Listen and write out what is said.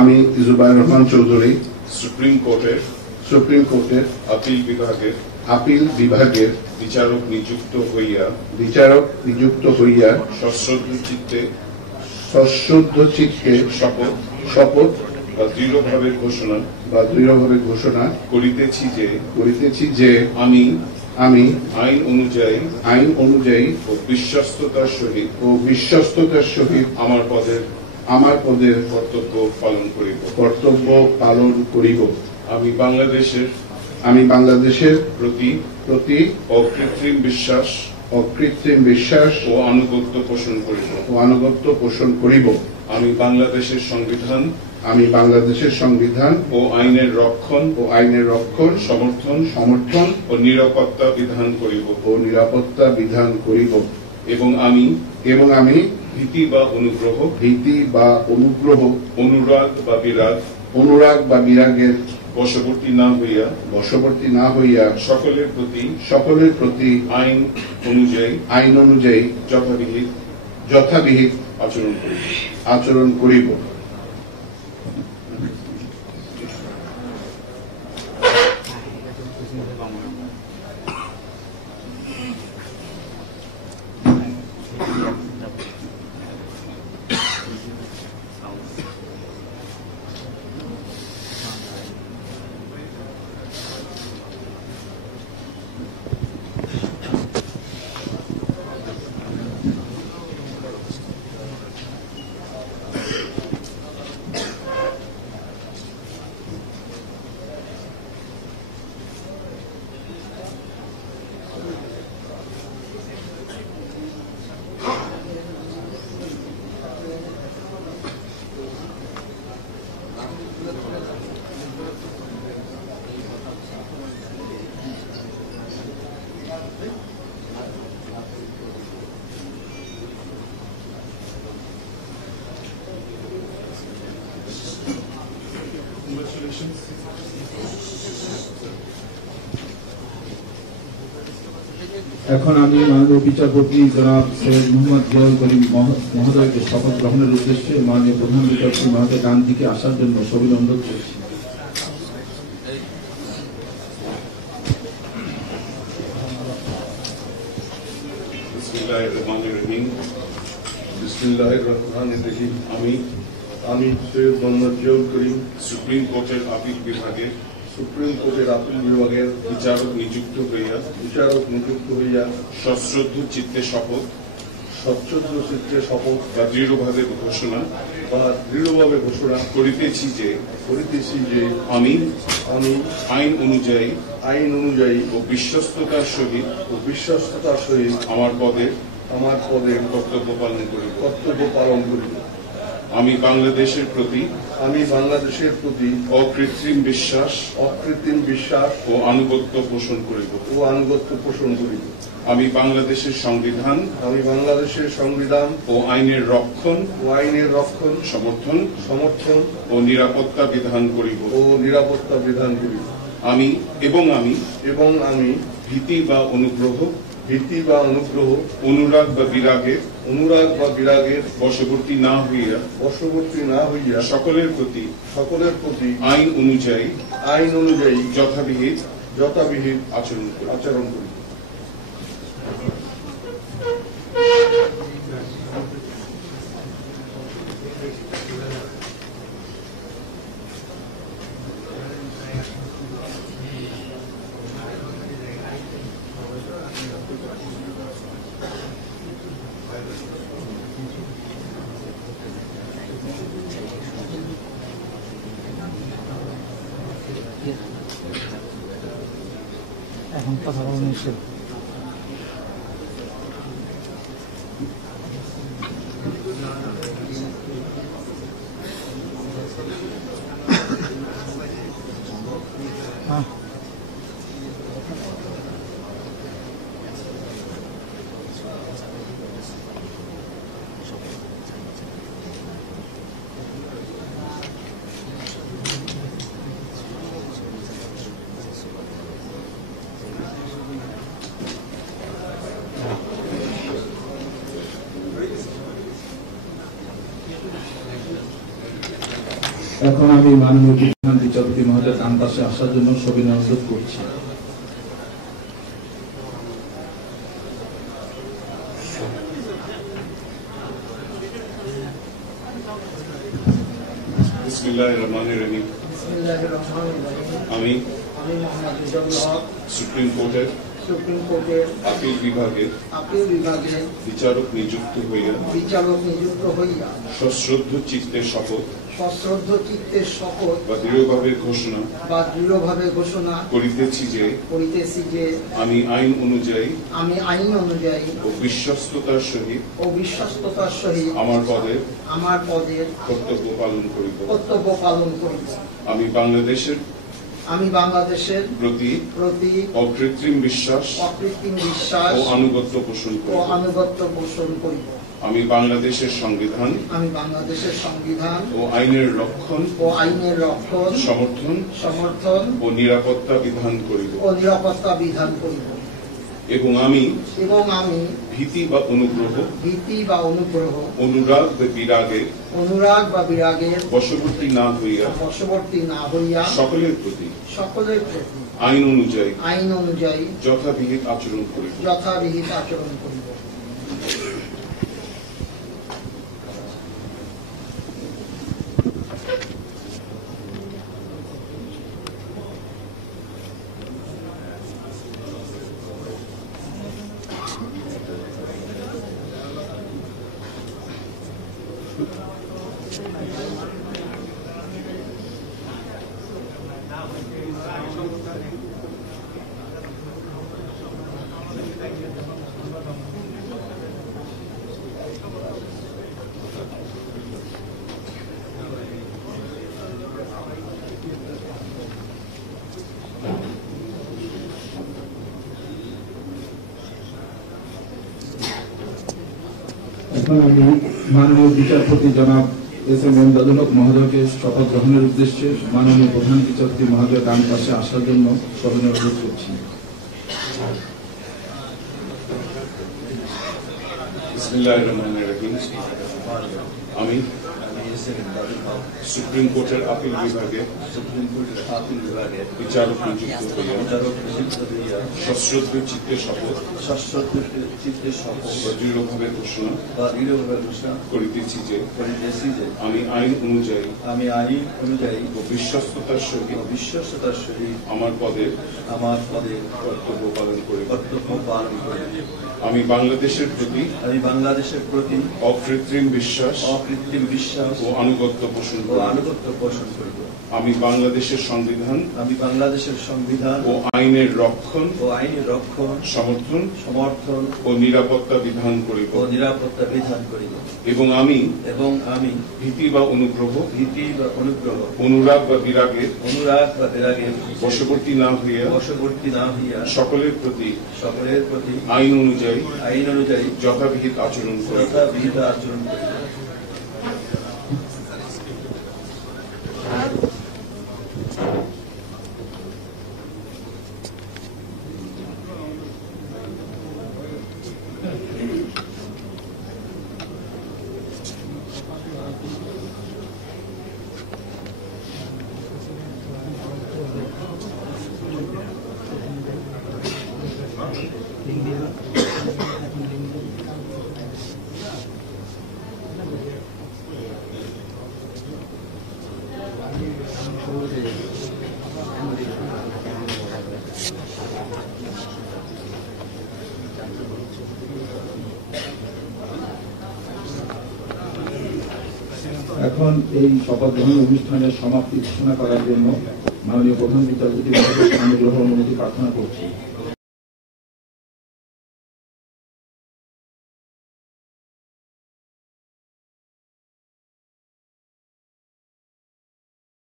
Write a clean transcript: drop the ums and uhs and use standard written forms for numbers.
আমি জুবাইর রহমান চৌধুরী সুপ্রিম কোর্টের আপিল বিভাগের বিচারক নিযুক্ত হইয়া সশ্রদ্ধ চিত্তে শপথ বা দৃঢ়ভাবে ঘোষণা করিতেছি যে আমি আইন অনুযায়ী ও বিশ্বস্ততার সহিত আমার পদের কর্তব্য পালন করিব। আমি বাংলাদেশের প্রতি অকৃত্রিম বিশ্বাস ও আনুগত্য পোষণ করিব। আমি বাংলাদেশের সংবিধান ও আইনের রক্ষণ সমর্থন ও নিরাপত্তা বিধান করিব এবং আমি ভীতি বা অনুরাগ বা বিরাগের বশবর্তী না হইয়া সকলের প্রতি আইন অনুযায়ী যথাবিহিত আচরণ করিব। এখন আমি মাননীয় বিচারপতি জনাব সৈয়দ মোহাম্মদ জিয়াউল করিম মহোদয়কে শপথ গ্রহণের উদ্দেশ্যে মাননীয় প্রধান বিচারপতি মহোদয় ডান দিকে আসার জন্য সবিনয় অনুরোধ করছি। আমি সৈয়দ মোহাম্মদ জিয়াউল করিম সুপ্রিম কোর্টের আপিল বিভাগের বিচারক নিযুক্ত হইয়া সশ্রদ্ধ চিত্তে শপথ বা দৃঢ়ভাবে ঘোষণা করিতেছি যে আমি আইন অনুযায়ী ও বিশ্বস্ততার সহিত আমার পদের কর্তব্য পালন করিব। আমি বাংলাদেশের প্রতি অকৃত্রিম বিশ্বাস ও আনুগত্য পোষণ করিব। আমি বাংলাদেশের সংবিধান ও আইনের রক্ষণ সমর্থন ও নিরাপত্তা বিধান করিব। আমি ভীতি বা অনুগ্রহ অনুরাগ বা বিরাগের বশবর্তী না হইয়া সকলের প্রতি আইন অনুযায়ী যথাবিহিত আচরণ করি। এখন কথা বলা নিষেধ। এখন আমি মাননীয় প্রধান বিচারপতি মহোদয় ডান পাশে আসার জন্য সবিনয় অনুরোধ করছি। বিসমিল্লাহির রহমানির রহিম। আমি সুপ্রিম কোর্টের আপিল বিভাগের বিচারক নিযুক্ত হইয়া সশ্রদ্ধ চিত্তের শপথ বা দৃঢ়ভাবে ঘোষণা করিতেছি যে আমি আইন অনুযায়ী ও বিশ্বস্ততার সহিত আমার পদের কর্তব্য পালন করিব। আমি বাংলাদেশের প্রতি অকৃত্রিম বিশ্বাস ও আনুগত্য পোষণ করিব। আমি বাংলাদেশের সংবিধান ও আইনের রক্ষণ সমর্থন ও নিরাপত্তা বিধান করিব। এবং আমি ভীতি বা অনুগ্রহ অনুরাগ বা বিরাগের বশবর্তী না হইয়া সকলের প্রতি আইন অনুযায়ী যথাবিহিত আচরণ করিব। এখন আমি মাননীয় বিচারপতি জনাব এস.এম. এমদাদুল হক মহোদয়কে শপথ গ্রহণের উদ্দেশ্যে মাননীয় প্রধান বিচারপতি মহোদয় ডান পাশে আসার জন্য সবিনয় অনুরোধ করছি। বিসমিল্লাহির রহমানির রহিম। আমি সুপ্রিম কোর্টের আপিল বিভাগের বিচারক নিযুক্ত হইয়া সশ্রদ্ধ চিত্তের শপথ বা দৃঢ়ভাবে ঘোষণা করিতেছি যে আমি আইন অনুযায়ী ও বিশ্বস্ততার সহিত আমার পদের কর্তব্য পালন করিব। আমি বাংলাদেশের প্রতি অকৃত্রিম বিশ্বাস ও আনুগত্য পোষণ করিব। আমি বাংলাদেশের সংবিধান ও আইনের রক্ষণ সমর্থন ও নিরাপত্তা বিধান করিব। এবং আমি ভীতি বা অনুগ্রহ অনুরাগ বা বিরাগের বশবর্তী না হইয়া সকলের প্রতি আইন অনুযায়ী যথাবিহিত আচরণ করিব। এখন এই শপথ গ্রহণ অনুষ্ঠানের সমাপ্তি ঘোষণা করার জন্য মাননীয় প্রধান বিচারপতি মহোদয়ের সামনে গ্রহণ অনুমতি প্রার্থনা করছি।